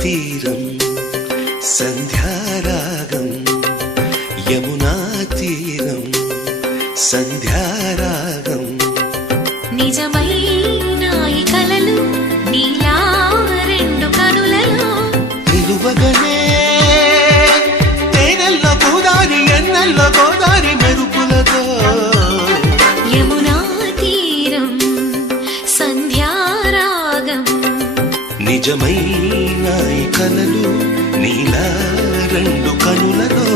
తీరం సంధ్యారాగం యమునా తీరం సంధ్యారాగం నిజమైన ఈ కలలు నీలా రెండు కనులలో నిలువగనే తేనెల్లో గోదారి ఎన్నెల్లో గోదారి మెరుపులతో యమునా తీరం సంధ్యారాగం నిజమైన ఈ కలలు నీలా రెండు కనులలో